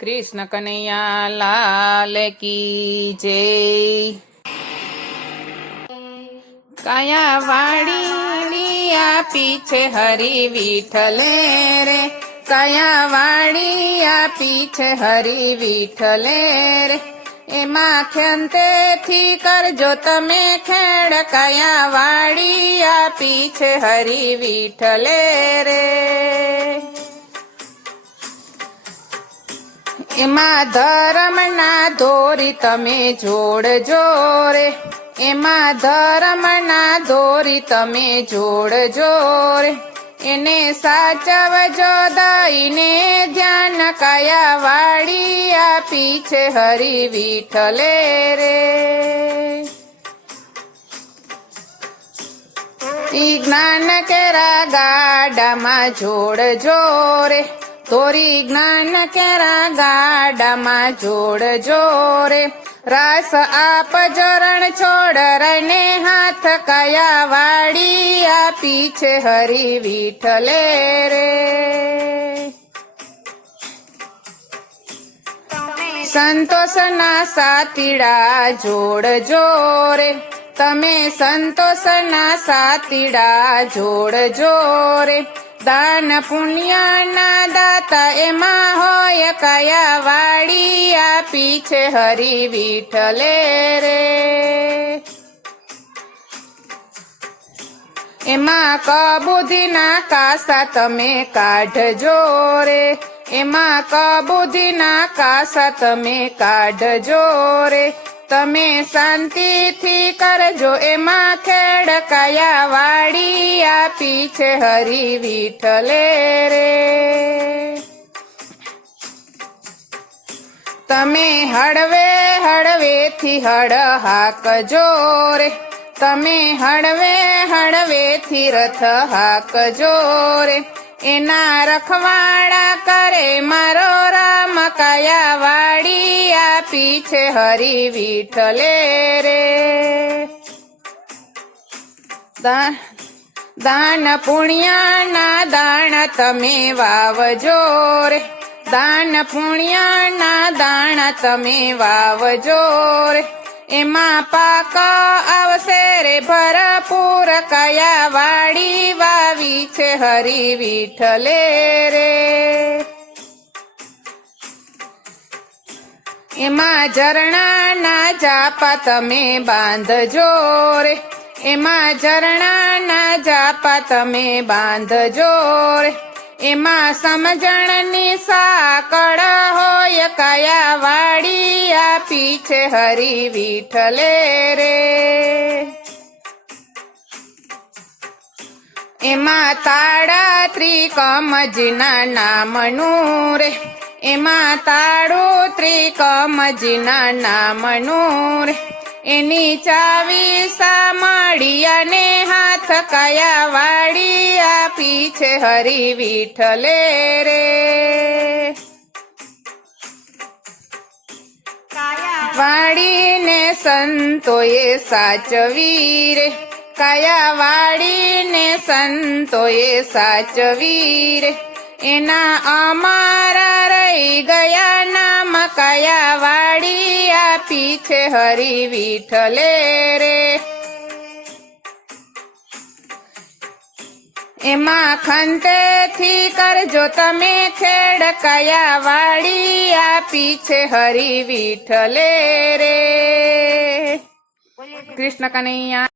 कृष्ण कन्हैया लाल की जय। काया वाड़िया पीछे हरि विठले रे, काया वाड़िया पीछे हरि विठले रे। एमा खेंते थी करजो तमे खेड़, काया वाड़िया पीछे हरि विठले रे। एमा धर्म ना दोरी तमे जोड़जो रे, एमा धर्म ना दोरी तमे जोड़जो रे। एने साचवजो दईने ध्यान, काया वाड़िया पीछे हरि विठले रे। ई ज्ञान केरा गाडा मा जोड़जो रे, तोरी ज्ञान केरा गाडा मा जोड़जो रे। रास आप जोरण छोड़ रने हाथ, काया वाड़िया पीछे हरि विठले रे। संतोष ना सातीड़ा जोड़जो रे, तमे संतोष ना सातीड़ा जोड़जो रे। दान पुण्य ना दाता एमा होय, काया वाड़िया पीछे हरि विठले रे। एमा कबुद्धि ना कासा तमे काढजो रे, एमा कबुद्धि ना कासा तमे काढजो रे। तमे शांति थी करजो एमा खेड़, काया वाड़िया पीछे हरि विठले रे। तमे हड़वे हड़वे थी हड़ हाकजो रे, तमे हड़वे हड़वे थी रथ हाकजो रे। एना रखवाड़ा करे मारो राम, काया वाड़िया पीछे हरि विठले रे। दान पुण्य ना दान तमे वावजो रे, दान पुण्य ना दान तमे वावजो रे। एमा पाक आवसे रे भरपूर, काया वाड़ी वावी छे हरि विठले रे। एमा झरणा ना जापा तमे बांधजो रे, एमा झरणा ना जापा तमे बांधजो रे। एमा समझणनी साकड़ होय, काया वाड़िया पीछे हरि विठले रे। एमा ताड़ा त्रिकमजीना नामनु रे, एमा ताड़ो त्रिकमजीना नामनु रे। एनी चावी सामड़िया ने हाथ, काया वाड़िया पीछे हरि विठले रे। वाड़ी ने संतोए साचवी रे, काया वाड़ी ने संतोए साचवी रे। एना अमारा रही गया नाम, काया वाड़िया पीछे हरि विठले रे। एमा खंते थी करजो तमे खेड़, काया वाड़िया पीछे हरि विठले रे। कृष्ण कन्हैया।